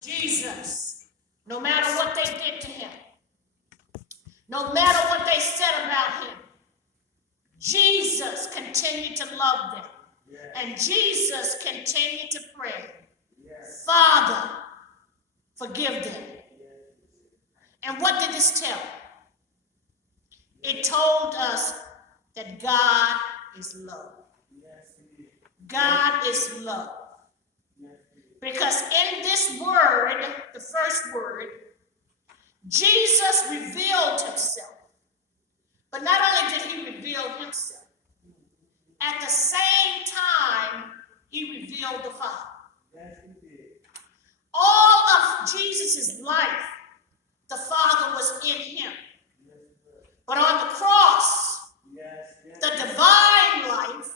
Jesus, no matter what they did to him, no matter what they said about him, Jesus continued to love them. Yes. And Jesus continued to pray, yes. Father, forgive them. Yes. And what did this tell? It told us that God is love. Yes, God is love. Yes, because in this word, the first word, Jesus revealed himself. But not only did he reveal himself, at the same time, he revealed the Father. Yes, he did. All of Jesus' life, the Father was in him. Yes, but on the cross, yes, yes, the divine life,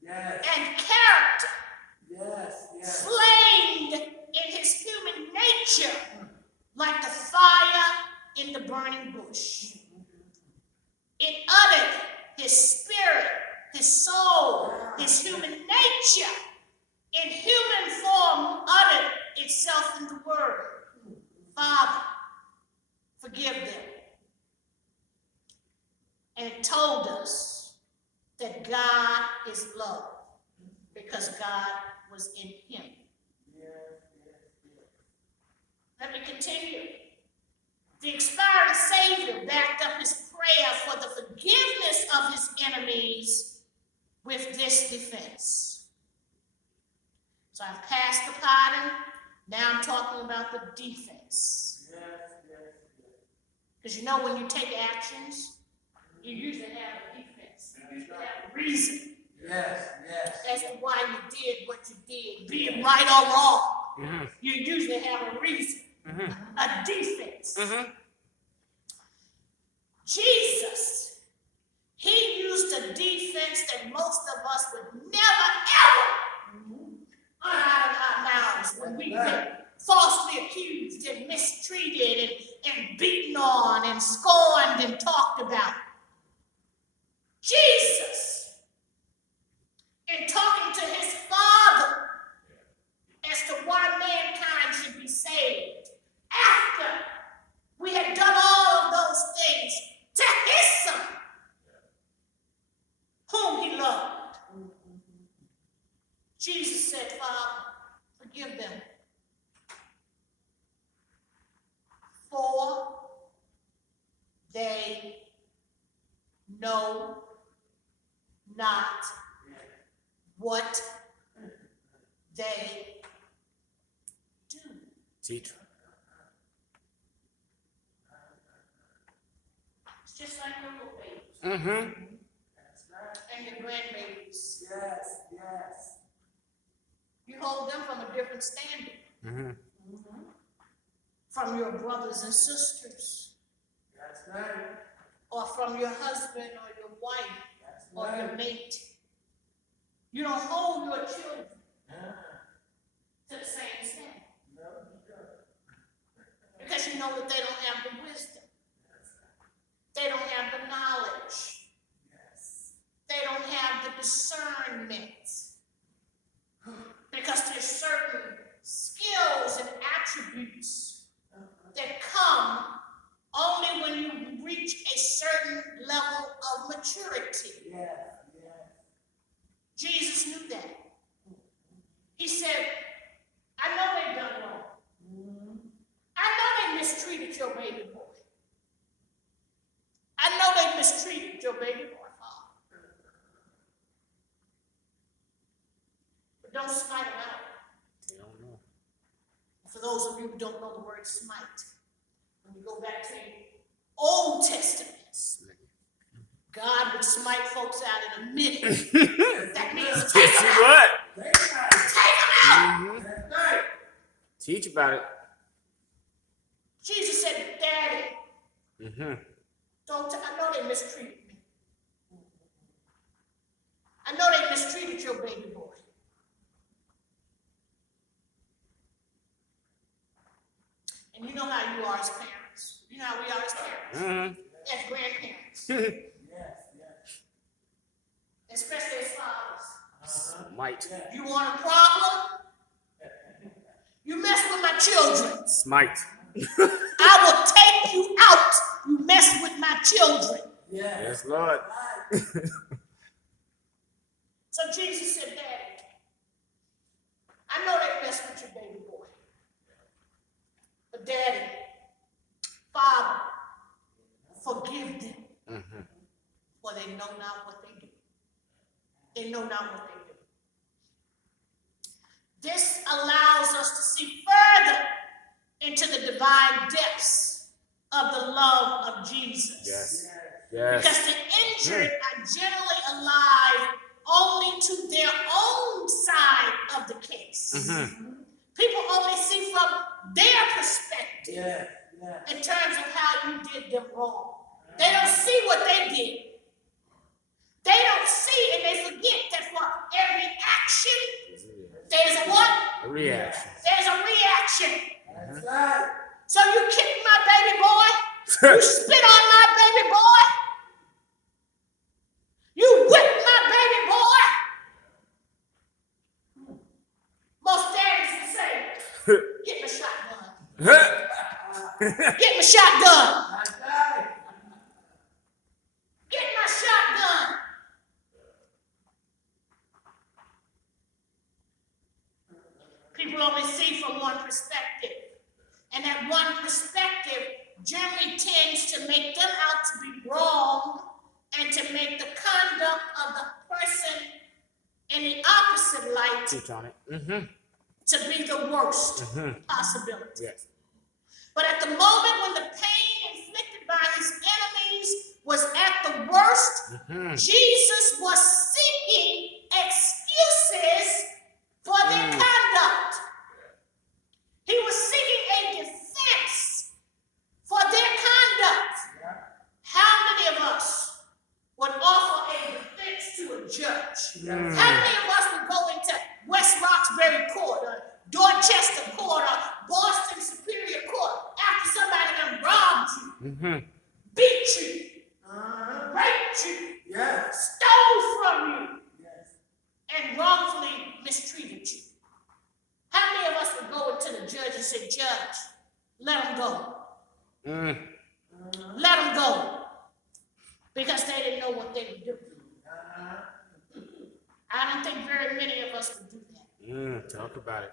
yes, and character, yes, yes, flamed in his human nature like the fire in the burning bush. It uttered his spirit, his soul, his human nature in human form uttered itself in the word, Father, forgive them. And it told us that God is love because God was in him. Let me continue. The expiring Savior backed up his prayer for the forgiveness of his enemies with this defense. So I've passed the pardon. Now I'm talking about the defense. Yes, yes, yes. Because you know when you take actions, you usually have a defense. You usually have a reason. Yes, yes. As to why you did what you did, be it right or wrong. Mm-hmm. You usually have a reason, a defense. Mm-hmm. Jesus, he used a defense that most of us would never, ever utter out of our mouths when we've been falsely accused and mistreated and beaten on and scorned and talked about. Jesus, in talking to his Father as to why mankind should be saved, after we had done all of those things to his Son, whom he loved, Jesus said, Father, forgive them, for they know not what they do. Teacher. It's just like your little babies. Mm-hmm. And your grandbabies. Yes, yes. You hold them from a different standard. Mm-hmm. Mm-hmm. From your brothers and sisters. That's right. Or from your husband or your wife. That's or right. Your mate. You don't hold your children to the same standard. No, you don't. Because you know that they don't have the wisdom. They don't have the knowledge. Yes. They don't have the discernment. Because there's certain skills and attributes that come only when you reach a certain level of maturity. Yeah. Yeah. Jesus knew that. He said, I know they've done wrong. Mm-hmm. I know they mistreated your baby boy. I know they mistreated your baby boy, Father. But don't smite them out. They don't know. For those of you who don't know the word smite, when you go back to the Old Testament, God would smite folks out in a minute. That means take them out. Take them out. Mm-hmm. Teach about it. Jesus said, Daddy, I know they mistreated me. I know they mistreated your baby boy. And you know how you are as parents. You know how we are as parents. As grandparents. Yes. Especially as fathers. Might. You want a problem? You mess with my children. Smite. I will take you out. You mess with my children. Yes, Lord. So Jesus said, Daddy, I know they mess with your baby boy. But Daddy, Father, forgive them. For they know not what they do. They know not what they do. This allows us to see further into the divine depths of the love of Jesus. Yes. Yes. Because the injured are generally alive only to their own side of the case. People only see from their perspective in terms of how you did them wrong. They don't see what they did. They don't see and they forget that for every action, there's a what? A reaction. There's a reaction. That's right. So you kick my baby boy. You spit on my baby boy. You whip my baby boy. Most daddies would say, get my shotgun. Get my shotgun. Get my shotgun. People only see from one perspective. And that one perspective generally tends to make them out to be wrong and to make the conduct of the person in the opposite light Teach on it. to be the worst possibility. Yes. But at the moment when the pain inflicted by his enemies was at the worst, Jesus was seeking excuses for their conduct. He was seeking a defense for their conduct. How many of us would offer a defense to a judge? How many of us would go into West Roxbury Court or Dorchester Court or Boston Superior Court after somebody done robbed you, beat you, raped you, stole from you, and wrongfully mistreated you? How many of us would go into the judge and say, Judge, let them go. Let them go. Because they didn't know what they were doing. I don't think very many of us would do that. Talk about it.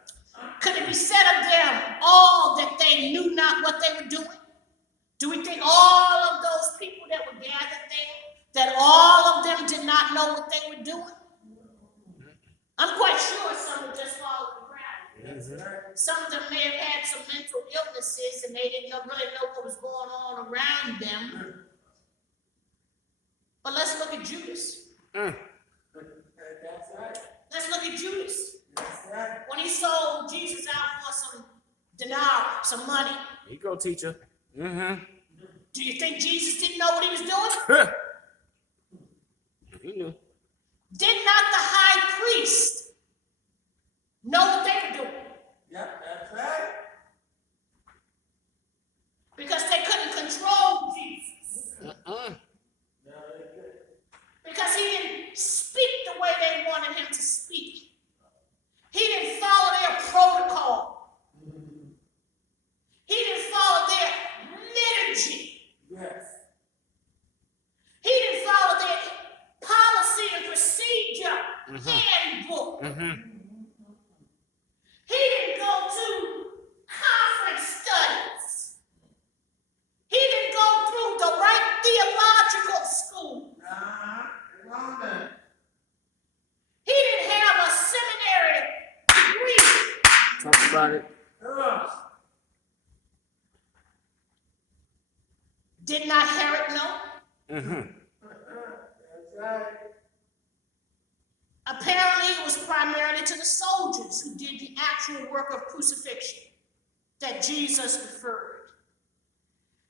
Could it be said of them all that they knew not what they were doing? Do we think all of those people that were gathered there, that all of them did not know what they were doing? I'm quite sure some would just follow the crowd. Some of them may have had some mental illnesses and they didn't really know what was going on around them. But let's look at Judas. That's right. Let's look at Judas. That's right. When he sold Jesus out for some denarii, some money. Here you go, teacher. Do you think Jesus didn't know what he was doing? He knew. Did not the high priest know what they were doing? Yep, that's right. Because they couldn't control Jesus. No, they couldn't. Because he didn't speak the way they wanted him to speak. He didn't follow their protocol. He didn't follow their liturgy. Yes. He didn't follow their policy and procedure handbook. He didn't go to conference studies. He didn't go through the right theological school. Wrong then. He didn't have a seminary degree. Talk about it. Did not Herod know? That's right. Apparently, it was primarily to the soldiers who did the actual work of crucifixion that Jesus referred.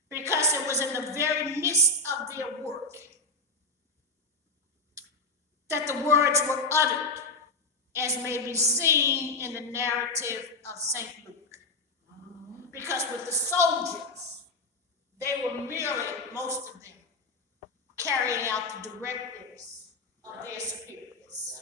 Because it was in the very midst of their work that the words were uttered, as may be seen in the narrative of St. Luke. Because with the soldiers, they were merely, most of them, carrying out the directives of their superiors.